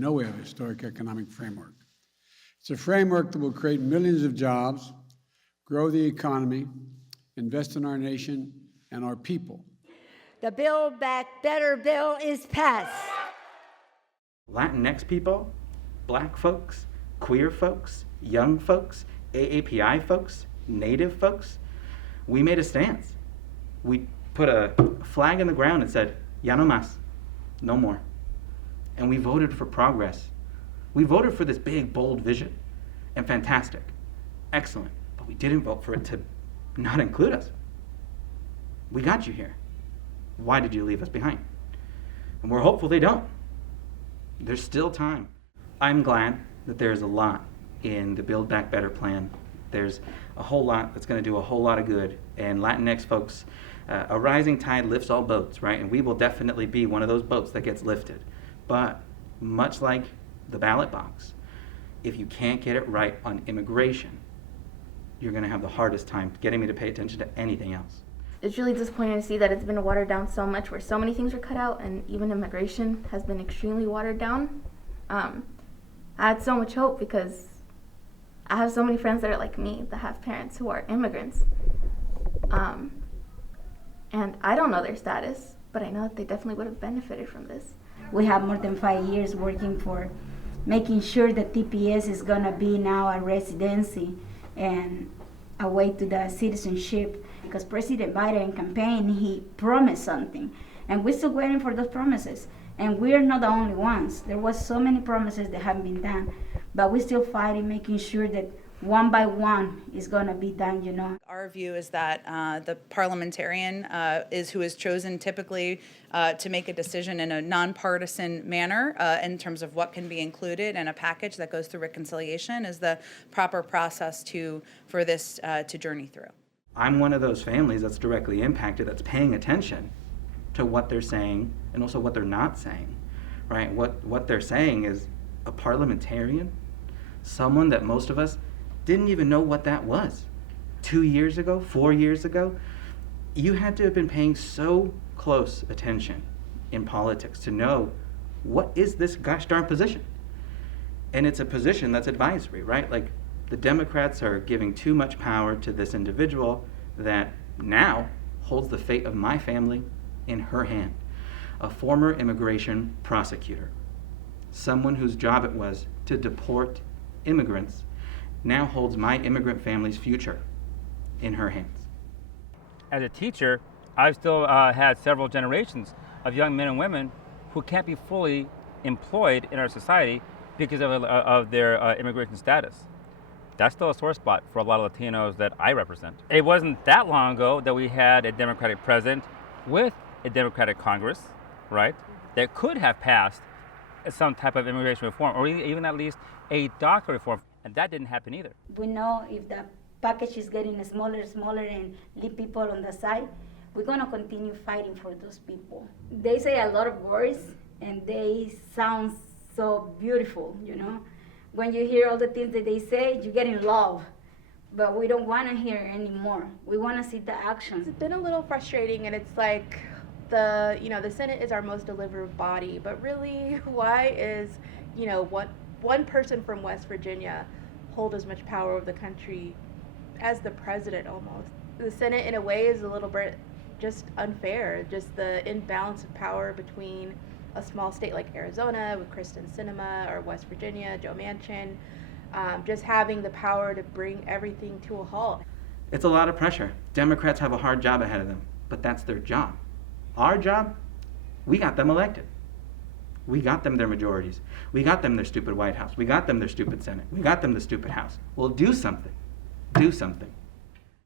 know we have a historic economic framework. It's a framework that will create millions of jobs, grow the economy, invest in our nation and our people. The Build Back Better bill is passed. Latinx people, black folks, queer folks, young folks, AAPI folks, Native folks, we made a stance. We put a flag in the ground and said, ya no más, no more. And we voted for progress. We voted for this big, bold vision, and fantastic, excellent, but we didn't vote for it to not include us. We got you here. Why did you leave us behind? And we're hopeful they don't. There's still time. I'm glad that there's a lot in the Build Back Better plan. There's a whole lot that's going to do a whole lot of good. And Latinx folks, a rising tide lifts all boats, right? And we will definitely be one of those boats that gets lifted. But much like the ballot box, if you can't get it right on immigration, you're going to have the hardest time getting me to pay attention to anything else. It's really disappointing to see that it's been watered down so much, where so many things were cut out, and even immigration has been extremely watered down. I had so much hope because I have so many friends that are like me, that have parents who are immigrants. And I don't know their status, but I know that they definitely would have benefited from this. We have more than 5 years working for making sure that TPS is gonna be now a residency and a way to the citizenship, because President Biden campaign, he promised something, and we're still waiting for those promises. And we're not the only ones. There was so many promises that haven't been done, but we're still fighting, making sure that one by one is gonna be done, you know. Our view is that the parliamentarian is who is chosen typically to make a decision in a nonpartisan manner in terms of what can be included in a package that goes through reconciliation is the proper process for this to journey through. I'm one of those families that's directly impacted, that's paying attention to what they're saying and also what they're not saying, right? What they're saying is a parliamentarian, someone that most of us didn't even know what that was. 2 years ago, 4 years ago, you had to have been paying so close attention in politics to know what is this gosh darn position. And it's a position that's advisory, right? Like the Democrats are giving too much power to this individual that now holds the fate of my family in her hand. A former immigration prosecutor, someone whose job it was to deport immigrants, now holds my immigrant family's future in her hands. As a teacher, I've still had several generations of young men and women who can't be fully employed in our society because of their immigration status. That's still a sore spot for a lot of Latinos that I represent. It wasn't that long ago that we had a Democratic president with a Democratic Congress, right, that could have passed some type of immigration reform, or even at least a DACA reform, and that didn't happen either. We know if the package is getting smaller and leave people on the side, we're gonna continue fighting for those people. They say a lot of words and they sound so beautiful, you know. When you hear all the things that they say, you get in love, but we don't wanna hear anymore. We wanna see the actions. It's been a little frustrating, and it's like the Senate is our most deliberative body, but really, why is, one person from West Virginia hold as much power over the country as the president almost? The Senate, in a way, is a little bit just unfair, just the imbalance of power between a small state like Arizona with Kristen Sinema, or West Virginia, Joe Manchin, just having the power to bring everything to a halt. It's a lot of pressure. Democrats have a hard job ahead of them, but that's their job. Our job, we got them elected. We got them their majorities. We got them their stupid White House. We got them their stupid Senate. We got them the stupid House. Well, do something. Do something.